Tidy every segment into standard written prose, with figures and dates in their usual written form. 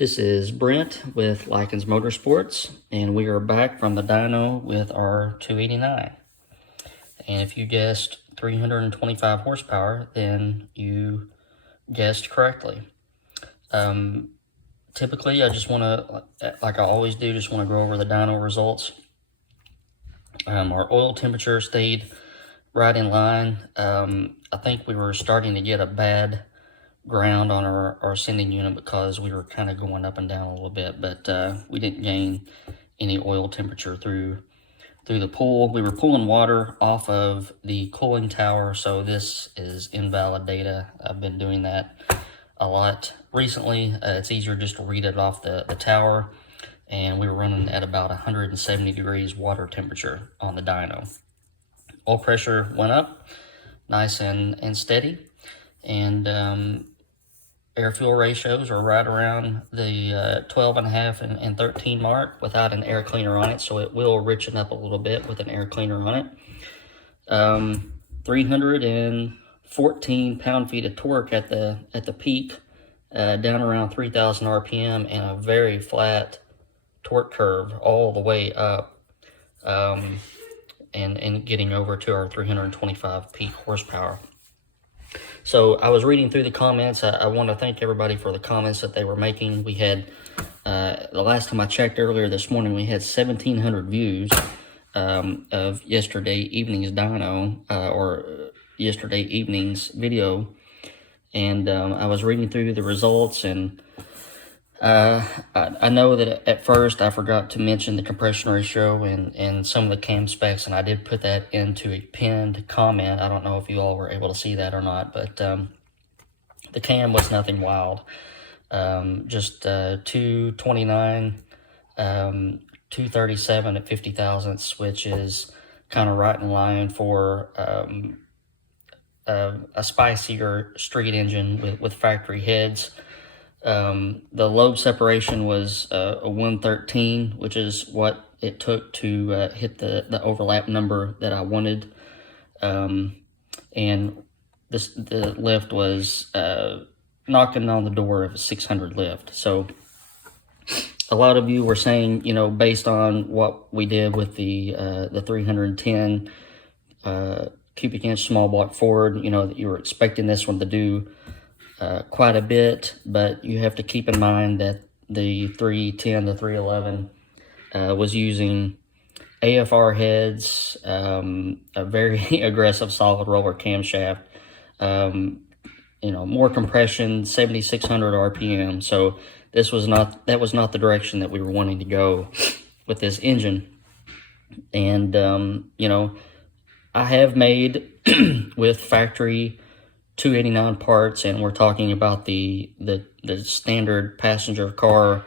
This is Brent with Lykins Motorsports, and we are back from the dyno with our 289. And if you guessed 325 horsepower, then you guessed correctly. Typically, I just want to, like I always do, just want to go over the dyno results. Our oil temperature stayed right in line. I think we were starting to get a bad ground on our sending unit because we were kind of going up and down a little bit, but we didn't gain any oil temperature through the pool. We were pulling water off of the cooling tower, so this is invalid data. I've been doing that a lot recently. It's easier just to read it off the tower, and we were running at about 170 degrees water temperature on the dyno. Oil pressure went up nice and steady, and air-fuel ratios are right around the 12.5 and 13 mark without an air cleaner on it, so it will richen up a little bit with an air cleaner on it. 314 pound-feet of torque at the peak, down around 3,000 RPM, and a very flat torque curve all the way up, and getting over to our 325 peak horsepower. So I was reading through the comments. I want to thank everybody for the comments that they were making. We had, the last time I checked earlier this morning, we had 1,700 views of yesterday evening's dyno, or yesterday evening's video. And I was reading through the results, and I know that at first I forgot to mention the compression ratio and some of the cam specs, and I did put that into a pinned comment. I don't know if you all were able to see that or not, but the cam was nothing wild. Just 229, 237 at 50 thousandths, which is kind of right in line for a spicier street engine with factory heads. The lobe separation was a 113, which is what it took to hit the overlap number that I wanted. And the lift was knocking on the door of a 600 lift. So a lot of you were saying, you know, based on what we did with the 310 cubic inch small block Ford, you know, that you were expecting this one to do quite a bit, but you have to keep in mind that the 310 to 311 was using AFR heads, a very aggressive solid roller camshaft, you know, more compression, 7,600 RPM. So that was not the direction that we were wanting to go with this engine. And you know, I have made with factory 289 parts, and we're talking about the standard passenger car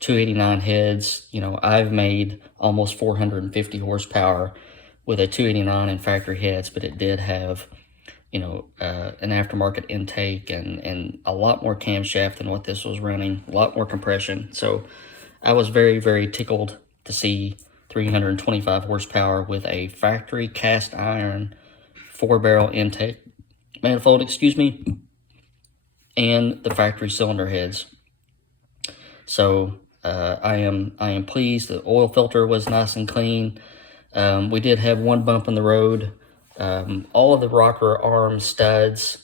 289 heads. You know, I've made almost 450 horsepower with a 289 and factory heads, but it did have, you know, an aftermarket intake and a lot more camshaft than what this was running, a lot more compression. So I was very, very tickled to see 325 horsepower with a factory cast iron 4-barrel intake manifold, excuse me, and the factory cylinder heads. So I am pleased. The oil filter was nice and clean. We did have one bump in the road. All of the rocker arm studs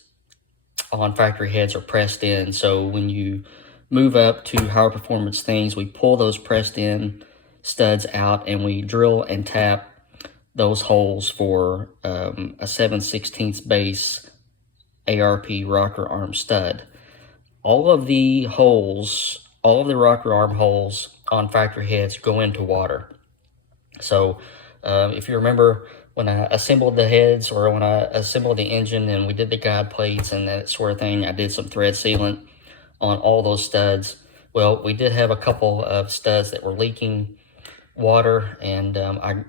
on factory heads are pressed in, so when you move up to higher performance things, we pull those pressed in studs out and we drill and tap those holes for a 7/16 base ARP rocker arm stud. All of the holes, all of the rocker arm holes on factory heads go into water. So if you remember when I assembled the heads, or when I assembled the engine and we did the guide plates and that sort of thing, I did some thread sealant on all those studs. Well, we did have a couple of studs that were leaking water, and I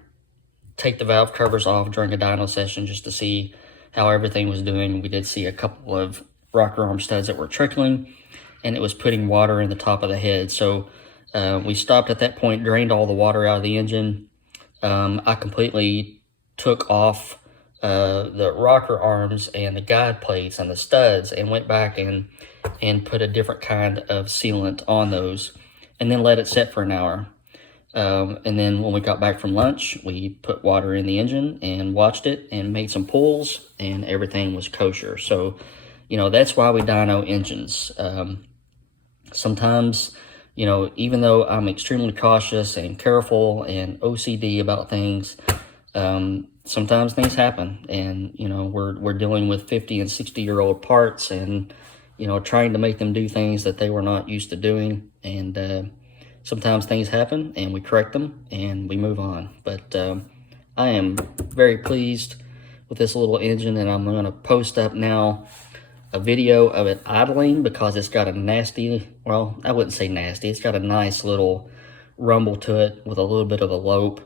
take the valve covers off during a dyno session just to see how everything was doing. We did see a couple of rocker arm studs that were trickling, and it was putting water in the top of the head. So we stopped at that point, drained all the water out of the engine. I completely took off the rocker arms and the guide plates and the studs, and went back and put a different kind of sealant on those, and then let it set for an hour. And then when we got back from lunch, we put water in the engine and watched it and made some pulls, and everything was kosher. So, you know, that's why we dyno engines. Sometimes, you know, even though I'm extremely cautious and careful and OCD about things, sometimes things happen, and, you know, we're dealing with 50 and 60-year-old parts, and, you know, trying to make them do things that they were not used to doing. And sometimes things happen, and we correct them, and we move on. But I am very pleased with this little engine, and I'm going to post up now a video of it idling, because it's got a nasty, well, I wouldn't say nasty, it's got a nice little rumble to it with a little bit of a lope.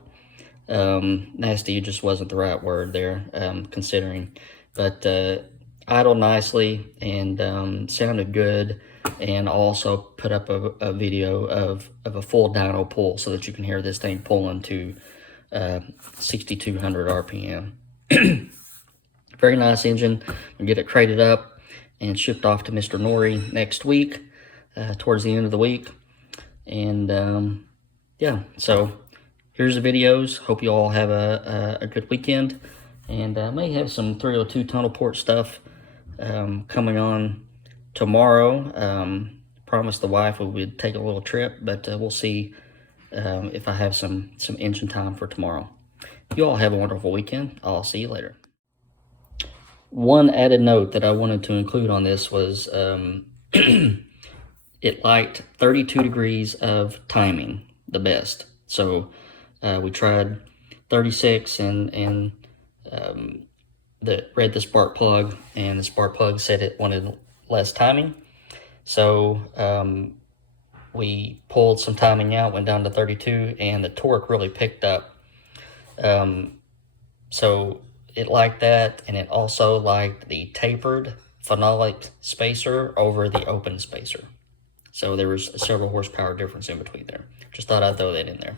Nasty just wasn't the right word there, considering. But idled nicely, and sounded good. And also put up a video of a full dyno pull, so that you can hear this thing pulling to 6,200 RPM. Very nice engine. We'll get it crated up and shipped off to Mr. Nori next week, towards the end of the week. And yeah, so here's the videos. Hope you all have a good weekend. And I may have some 302 tunnel port stuff coming on tomorrow. Promised the wife we would take a little trip, but we'll see if I have some engine time for tomorrow. You all have a wonderful weekend. I'll see you later. One added note that I wanted to include on this was it liked 32 degrees of timing the best. So we tried 36 and read the spark plug, and the spark plug said it wanted less timing. So we pulled some timing out, went down to 32, and the torque really picked up. So it liked that, and it also liked the tapered phenolic spacer over the open spacer. So there was a several horsepower difference in between there. Just thought I'd throw that in there.